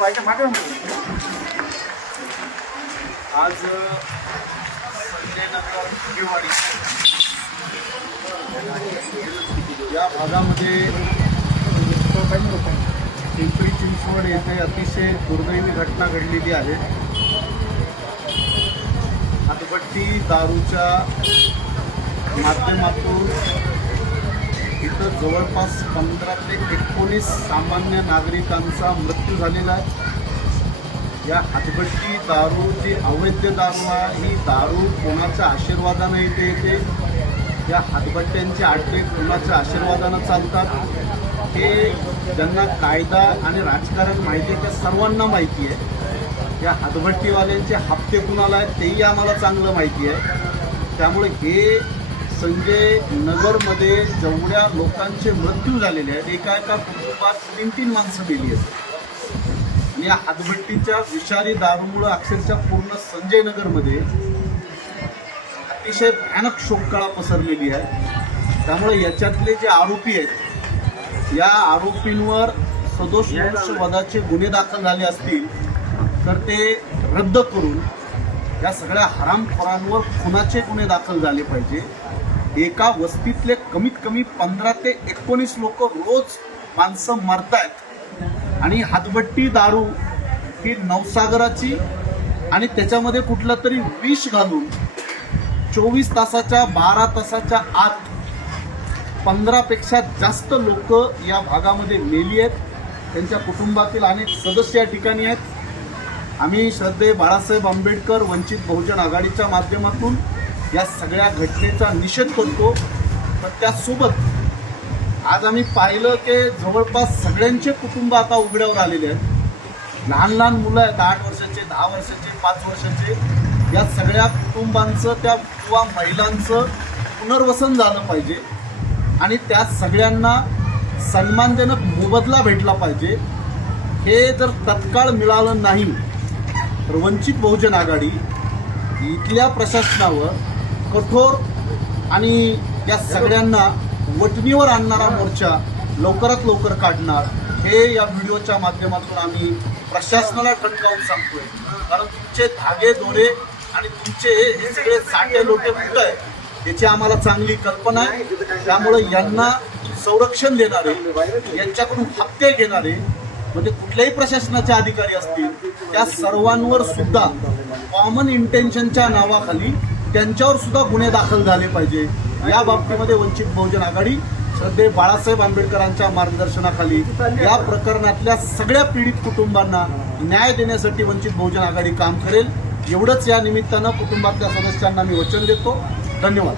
आज संजयनगर फुगेवाडी या भागामध्ये पिंपरी चिंचवड येथे अतिशय दुर्दैवी घटना घडलेली आहे। हातभट्टी दारूच्या माध्यमातून इथं जवळपास 15 ते 19 सामान्य नागरिकांचा मृत्यू झालेला आहे। या हातभट्टी दारू जी अवैध दारू आहे, ही दारू कोणाच्या आशीर्वादाने इथे येते। या हातभट्ट्यांचे आडवे कोणाच्या आशीर्वादानं चालतात हे ज्यांना कायदा आणि राजकारण माहिती आहे त्या सर्वांना माहिती आहे। या हातभट्टीवाल्यांचे हप्ते कुणाला आहेत तेही आम्हाला चांगलं माहिती आहे। त्यामुळे हे संजय नगरमध्ये जेवढ्या लोकांचे मृत्यू झालेले आहेत, एका कुटुंबात 3-3 माणसं गेली आहेत। या हातभट्टीच्या विषारी दारूमुळे अक्षरशः पूर्ण संजय नगरमध्ये अतिशय भयानक शोककळा पसरलेली आहे। त्यामुळे याच्यातले जे आरोपी आहेत, या आरोपींवर सदोष वधाचे गुन्हे दाखल झाले असतील तर ते रद्द करून या सगळ्या हरामखोरांवर खुनाचे गुन्हे दाखल झाले पाहिजे। एका वस्तीतले कमीत कमी 15 ते 19 लोक रोज माणसं मरतायत आणि हातभट्टी दारू ही नवसागराची आणि त्याच्यामध्ये कुठलं तरी विष घालून 24 तासाच्या 12 तासाच्या आत 15पेक्षा जास्त लोक या भागामध्ये मेली आहेत। त्यांच्या कुटुंबातील अनेक सदस्य या ठिकाणी आहेत। आम्ही श्रद्धेय बाळासाहेब आंबेडकर वंचित बहुजन आघाडीच्या माध्यमातून या सगळ्या घटनेचा निषेध करतो। पण त्यासोबत आज आम्ही पाहिलं की जवळपास सगळ्यांचे कुटुंब आता उघड्यावर आलेले आहेत। लहान लहान मुलं आहेत, 8 वर्षाचे, 10 वर्षाचे, 5 वर्षाचे। या सगळ्या कुटुंबांचं, त्या युवा महिलांचं पुनर्वसन झालं पाहिजे आणि त्या सगळ्यांना सन्मानजनक मोबदला भेटला पाहिजे। हे जर तत्काळ मिळालं नाही तर वंचित बहुजन आघाडी इथल्या प्रशासनावर कठोर आणि या सगळ्यांना वटणीवर आणणारा मोर्चा लवकरात लवकर काढणार, हे या व्हिडिओच्या माध्यमातून आम्ही प्रशासनाला ठणकावून सांगतोय। कारण तुमचे धागे दोरे आणि तुमचे हे सगळे साठे लोटे कुठं आहे याची आम्हाला चांगली कल्पना आहे। त्यामुळे यांना संरक्षण देणारे, यांच्याकडून हप्ते घेणारे म्हणजे कुठल्याही प्रशासनाचे अधिकारी असतील त्या सर्वांवर सुद्धा कॉमन इंटेन्शनच्या नावाखाली त्यांच्यावर सुद्धा गुन्हे दाखल झाले पाहिजे। या बाबतीमध्ये वंचित बहुजन आघाडी श्रद्धेय बाळासाहेब आंबेडकरांच्या मार्गदर्शनाखाली या प्रकरणातल्या सगळ्या पीडित कुटुंबांना न्याय देण्यासाठी वंचित बहुजन आघाडी काम करेल। एवढंच या निमित्तानं कुटुंबातल्या सदस्यांना मी वचन देतो। धन्यवाद।